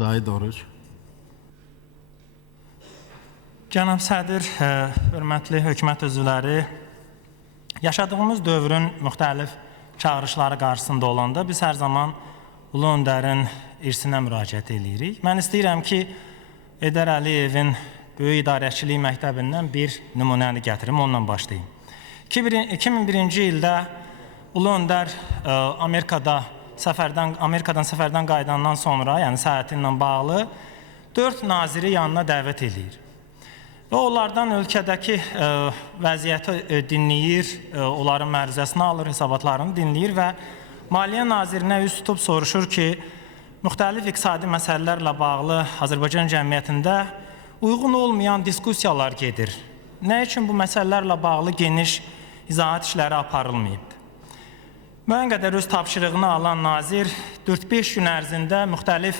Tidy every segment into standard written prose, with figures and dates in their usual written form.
Zahid Oruç. Cənab Sədr, hörmətli hökumət üzvləri, yaşadığımız dövrün müxtəlif çağırışları qarşısında olanda biz hər zaman Ulu Öndərin irsinə müraciət edirik. Mən istəyirəm ki, Heydər Əliyevin Böyük İdarəçilik Məktəbindən bir nümunəni gətirim, onunla başlayayım. 2001-ci ildə Ulu Öndər Amerikadan səfərdən qayıdandan sonra, yəni səyahəti ilə bağlı 4 naziri yanına dəvət edir. Və onlardan ölkədəki vəziyyəti dinləyir, onların məruzəsini alır, hesabatlarını dinləyir və Maliyyə Nazirinə üz tutub soruşur ki, müxtəlif iqtisadi məsələlərlə bağlı Azərbaycan cəmiyyətində uyğun olmayan diskussiyalar gedir. Nə üçün bu məsələlərlə bağlı geniş izahat işləri aparılmayıb? Müəyyən qədər öz tapşırığını alan nazir 4-5 gün ərzində müxtəlif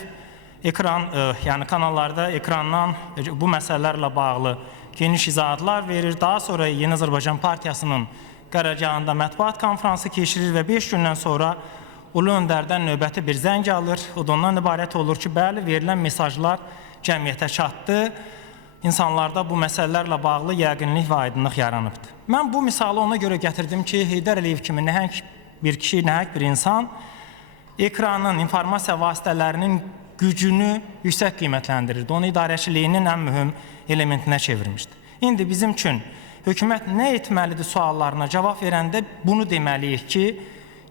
yəni kanallarda ekrandan bu məsələlərlə bağlı geniş izahatlar verir. Daha sonra Yeni Azərbaycan Partiyasının qərargahında mətbuat konfransı keçirir və 5 gündən sonra Ulu Öndərdən növbəti bir zəng alır. O da ondan ibarət olur ki, bəli, verilən mesajlar cəmiyyətə çatdı. İnsanlarda bu məsələlərlə bağlı yəqinlik və aydınlıq yaranıbdır. Mən bu misalı ona görə gətirdim ki, Heydər Əliyev kimi nəhəng bir kişi, nəhəng bir insan ekranın, informasiya vasitələrinin gücünü yüksək qiymətləndirirdi. Onu idarəçiliyinin ən mühüm elementinə çevirmişdi. İndi bizim üçün hökumət nə etməlidir suallarına cavab verəndə bunu deməliyik ki,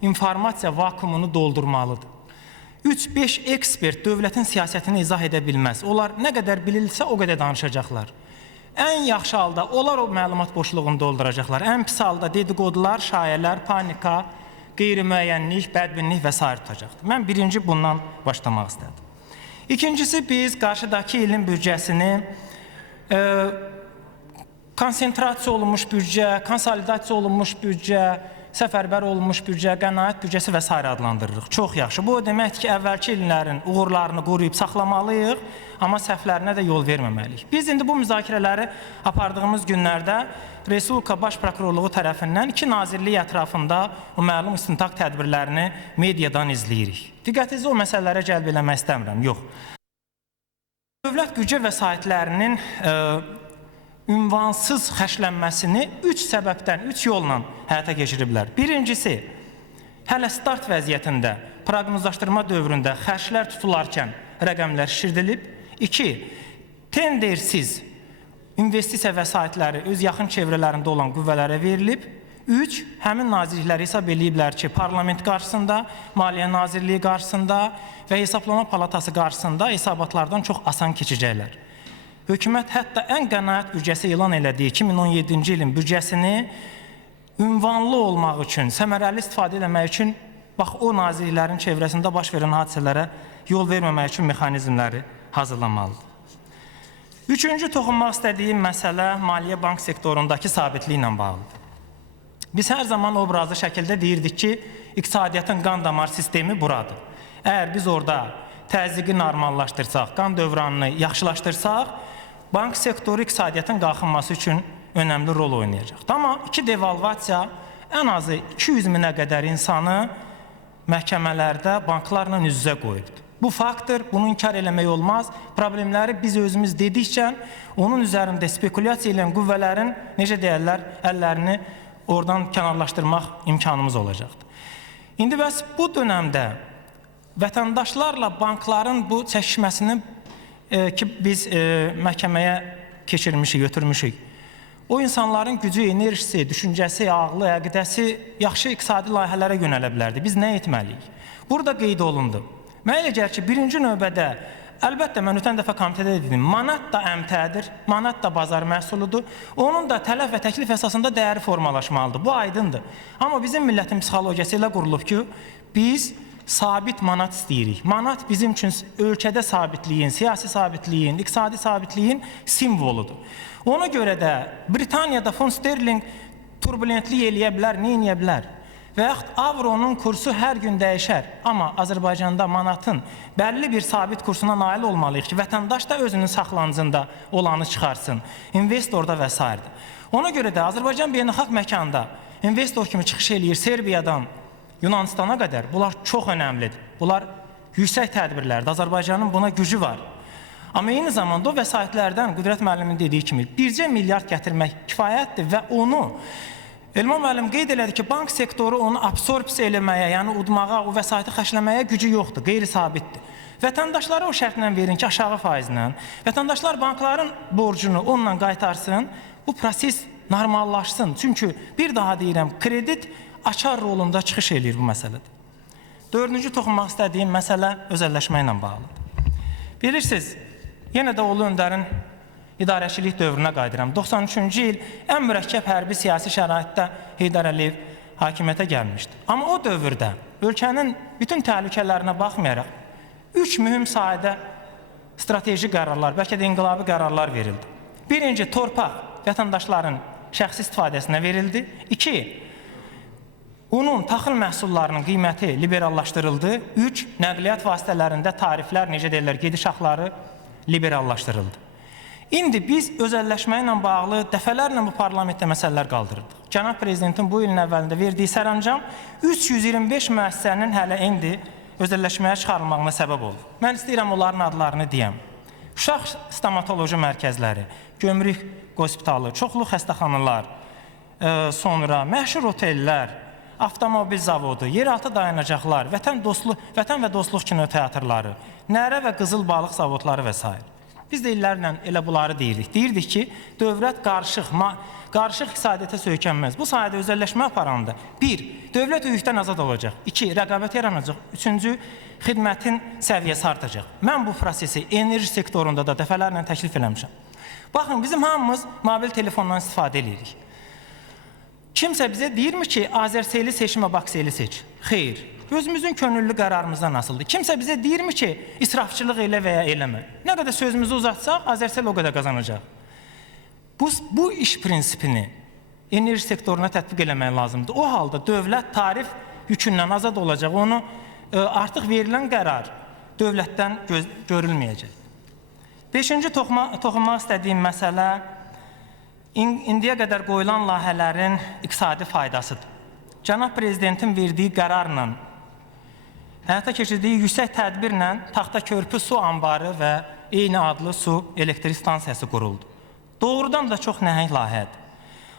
informasiya vakumunu doldurmalıdır. 3-5 ekspert dövlətin siyasətini izah edə bilməz. Onlar nə qədər bilirsə o qədər danışacaqlar. Ən yaxşı halda onlar o məlumat boşluğunu dolduracaqlar. Ən pis halda dedikodular, şayələr, panika, qeyri-müəyyənlik, bədbinlik və s. tutacaqdır. Mən birinci bundan başlamaq istədim. İkincisi, biz qarşıdakı ilin büdcəsini konsentrasiya olunmuş büdcə, konsolidasiya olunmuş büdcə, səfərbər olunmuş büdcə, qənaət büdcəsi və s. adlandırırıq. Çox yaxşı. Bu deməkdir ki, əvvəlki illərin uğurlarını qoruyub saxlamalıyıq, amma səhvlərinə də yol verməməliyik. Biz indi bu müzakirələri apardığımız günlərdə Respublika Baş Prokurorluğu tərəfindən 2 nazirlik ətrafında o məlum istintaq tədbirlərini mediadan izləyirik. Diqqətinizi o məsələlərə cəlb eləmək istəmirəm, yox. Dövlət büdcə vəsaitlərinin ünvansız xərclənməsini 3 səbəbdən, 3 yolla həyata keçiriblər. Birincisi, hələ start vəziyyətində, proqnozlaşdırma dövründə xərclər tutularkən rəqəmlər şişirdilib. 2, tendersiz investisiya vəsaitləri öz yaxın çevrələrində olan qüvvələrə verilib. 3, həmin nazirlikləri hesab ediblər ki, parlament qarşısında, Maliyyə Nazirliyi qarşısında və Hesablama Palatası qarşısında hesabatlardan çox asan keçəcəklər. Hökumət hətta ən qənaət büdcəsi elan elədiyi 2017-ci ilin büdcəsini ünvanlı olmaq üçün, səmərəli istifadə eləmək üçün bax o nazirliklərin çevrəsində baş verən hadisələrə yol verməmək üçün mexanizmləri hazırlamalıdır. Üçüncü toxunmaq istədiyim məsələ maliyyə bank sektorundakı sabitliyi ilə bağlıdır. Biz hər zaman obrazlı şəkildə deyirdik ki, iqtisadiyyatın qan damar sistemi buradır. Əgər biz orada təzyiqi normallaşdırsaq, qan dövranını yaxşılaşdırsaq, bank sektoru iqtisadiyyatın qalxınması üçün önəmli rol oynayacaq. Amma 2 devalvasiya ən azı 200 minə qədər insanı məhkəmələrdə banklarla üz-üzə qoyubdur. Bu faktdır, bunu inkar eləmək olmaz. Problemləri biz özümüz dedikcə, onun üzərində spekulyasiya edən qüvvələrin, necə deyərlər, əllərini oradan kənarlaşdırmaq imkanımız olacaqdır. İndi bəs bu dönəmdə vətəndaşlarla bankların bu çəkişməsini ki, biz məhkəməyə keçirmişik, götürmüşük. O insanların gücü, enerjisi, düşüncəsi, ağlı, əqidəsi yaxşı iqtisadi layihələrə yönələ bilərdi. Biz nə etməliyik? Burada qeyd olundu. Mən elə gəlir ki, birinci növbədə, əlbəttə mən ötən dəfə komitədə dedim, manat da əmtədir, manat da bazar məhsuludur. Onun da tələb və təklif əsasında dəyəri formalaşmalıdır. Bu aydındır. Amma bizim millətin psixologiyası ilə qurulub ki, biz sabit manat istəyirik. Manat bizim üçün ölkədə sabitliyin, siyasi sabitliyin, iqtisadi sabitliyin simvoludur. Ona görə də Britaniyada fond sterling turbulentlik eləyə bilər, nə eləyə bilər? Və yaxud avronun kursu hər gün dəyişər. Amma Azərbaycanda manatın bəlli bir sabit kursuna nail olmalıyıq ki, vətəndaş da özünün saxlanıcında olanı çıxarsın, investor da və s. Ona görə də Azərbaycan beynəlxalq məkanda investor kimi çıxış eləyir Serbiyadan Yunanistana qədər. Bunlar çox önəmlidir. Bunlar yüksək tədbirlərdə Azərbaycanın buna gücü var. Amma eyni zamanda o vəsaitlərdən Qüdrət müəllimin dediyi kimi 1 milyard gətirmək kifayətdir və onu Elman müəllim qeyd elədi ki, bank sektoru onu absorpsiya eləməyə, yəni udmağa, o vəsaiti xərcləməyə gücü yoxdur, qeyri-sabitdir. Vətəndaşlara o şərtlə verin ki, aşağı faizlə, vətəndaşlar bankların borcunu onunla qaytarsın, bu proses normallaşsın. Çünki bir daha deyirəm, kredit açar rolunda çıxış eləyir bu məsələdə. Dördüncü toxunmaq istədiyim məsələ özəlləşmə ilə bağlıdır. Bilirsiniz, yenə də Ulu Öndərin idarəçilik dövrünə qayıdıram. 93-cü il ən mürəkkəb hərbi siyasi şəraitdə Heydər Əliyev hakimiyyətə gəlmişdi. Amma o dövrdə ölkənin bütün təhlükələrinə baxmayaraq 3 mühüm sahədə strateji qərarlar, bəlkə də inqilabi qərarlar verildi. Birinci, torpaq vətəndaşların şəxsi istifadəsinə verildi. 2, unun taxıl məhsullarının qiyməti liberallaşdırıldı. 3, nəqliyyat vasitələrində tariflər, necə deyirlər, gediş haqları liberallaşdırıldı. İndi biz özəlləşmə ilə bağlı dəfələrlə bu parlamentdə məsələlər qaldırırdıq. Cənab Prezidentin bu ilin əvvəlində verdiyi sərəncam 325 müəssisənin hələ indi özəlləşməyə çıxarılmağına səbəb oldu. Mən istəyirəm onların adlarını deyəm. Uşaq stomatoloji mərkəzləri, gömrük hospitalı, çoxlu xəstəxanalar, sonra məşhur otellər, avtomobil zavodu, yeraltı dayanacaqlar, vətən və dostluq kinoteatrları, nərə və qızıl balıq zavodları və s. Biz də illərlə elə bunları deyirdik. Deyirdik ki, dövlət qarışıq iqtisadiyyata söykənməz. Bu sayədə özəlləşmə aparanda 1, dövlət hüquqdan azad olacaq. 2, rəqabət yaranacaq. 3, xidmətin səviyyəsi artacaq. Mən bu prosesi enerji sektorunda da dəfələrlə təklif eləmişəm. Baxın, bizim hamımız mobil telefondan istifadə edirik. Kimsə bizə deyirmi ki, Azərseli seçmə, Bakseli seç. Xeyr. Özümüzün könüllü qərarımızdan asıldır. Kimsə bizə deyirmi ki, israfçılıq elə və ya eləmə. Nə qədər sözümüzü uzatsaq, Azərsel o qədər qazanacaq. Bu iş prinsipini enerji sektoruna tətbiq eləmək lazımdır. O halda dövlət tarif yükündən azad olacaq. Onu artıq verilən qərar dövlətdən görülməyəcək. 5-ci toxunmaq istədiyim məsələ indiyə qədər qoyulan layihələrin iqtisadi faydasıdır. Cənab Prezidentin verdiyi qərarla həyata keçirdiyi yüksək tədbirlə Taxta Körpü su anbarı və eyni adlı su elektrik stansiyası quruldu. Doğrudan da çox nəhəng layihədir.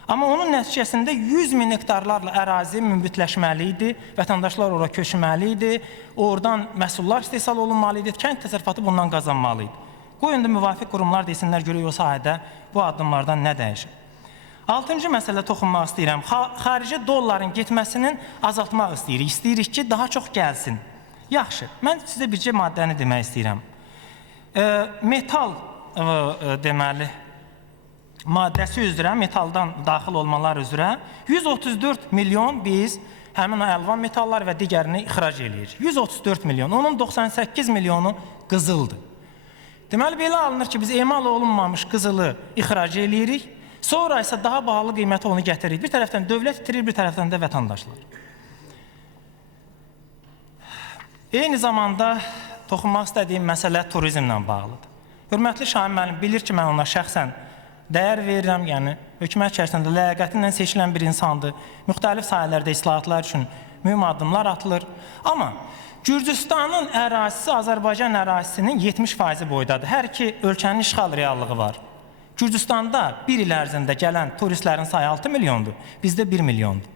Amma onun nəticəsində 100 min hektarlarla ərazi mümbitləşməli idi, vətəndaşlar ora köçməli idi, oradan məhsullar istehsal olunmalı idi, kənd təsərrüfatı bundan qazanmalı idi. Qoyun da müvafiq qurumlar desinlər görək o sahədə bu addımlardan nə dəyişir. 6-cı məsələ toxunmaq istəyirəm. Xarici dolların getməsinin azaltmaq istəyirik. İstəyirik ki, daha çox gəlsin. Yaxşı, mən sizə bircə maddəni demək istəyirəm. Metal deməli maddəsi üzrə, metaldan daxil olmalar üzrə 134 milyon biz həmin o əlvan metallar və digərini ixrac edirik. 134 milyon, onun 98 milyonu qızıldır. Deməli, belə alınır ki, biz emal olunmamış qızılı ixrac edirik, sonra isə daha bahalı qiyməti onu gətiririk. Bir tərəfdən dövlət itirir, bir tərəfdən də vətəndaşlar. Eyni zamanda toxunmaq istədiyim məsələ turizmlə bağlıdır. Hörmətli Şahin müəllim bilir ki, mən ona şəxsən dəyər verirəm, yəni hökumət içərisində ləyaqətinlə seçilən bir insandır. Müxtəlif sahələrdə islahatlar üçün mühüm addımlar atılır. Amma Gürcüstanın ərazisi Azərbaycan ərazisinin 70% boydadır. Hər iki ölkənin işğal reallığı var. Gürcüstanda bir il ərzində gələn turistlərin sayı 6 milyondur, bizdə 1 milyondur.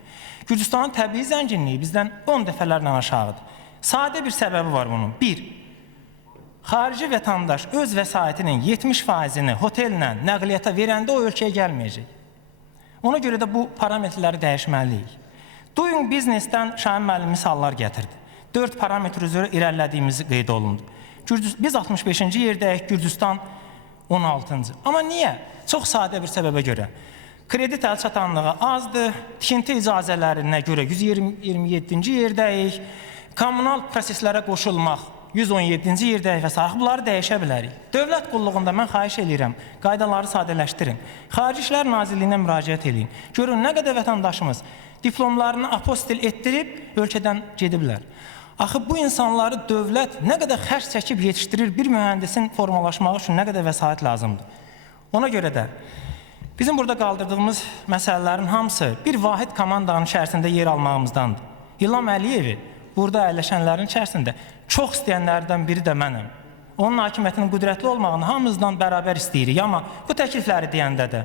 Gürcüstanın təbii zənginliyi bizdən 10 dəfələrlə aşağıdır. Sadə bir səbəbi var bunun. 1. Xarici vətəndaş öz vəsaitinin 70%-ni hotellə, nəqliyyata verəndə o ölkəyə gəlməyəcək. Ona görə də bu parametrləri dəyişməliyik. Doing Business-dən Şahin müəllim misallar gətirdi. 4 parametr üzrə irəlilədiyimizi qeyd olundu. Biz 65-ci yerdəyik, Gürcüstan 16-cı. Amma niyə? Çox sadə bir səbəbə görə. Kredit əl çatanlığı azdır, tikinti icazələrinə görə 127-ci yerdəyik, kommunal proseslərə qoşulmaq 117-ci yerdəyik və s. Bunları dəyişə bilərik. Dövlət qulluğunda mən xahiş edirəm, qaydaları sadələşdirin. Xarici İşlər Nazirliyinə müraciət edin. Görün, nə qədər vətəndaşımız diplomlarını apostil etdirib ölkədən gediblər. Axı bu insanları dövlət nə qədər xərc çəkib yetişdirir, bir mühəndisin formalaşması üçün nə qədər vəsait lazımdır. Ona görə də bizim burada qaldırdığımız məsələlərin hamısı bir vahid komandanın içərisində yer almağımızdandır. İlham Əliyevi burada əyləşənlərin içərisində çox istəyənlərdən biri də mənəm. Onun hakimiyyətinin qüdrətli olmağını hamımızdan bərabər istəyirik, amma bu təklifləri deyəndə də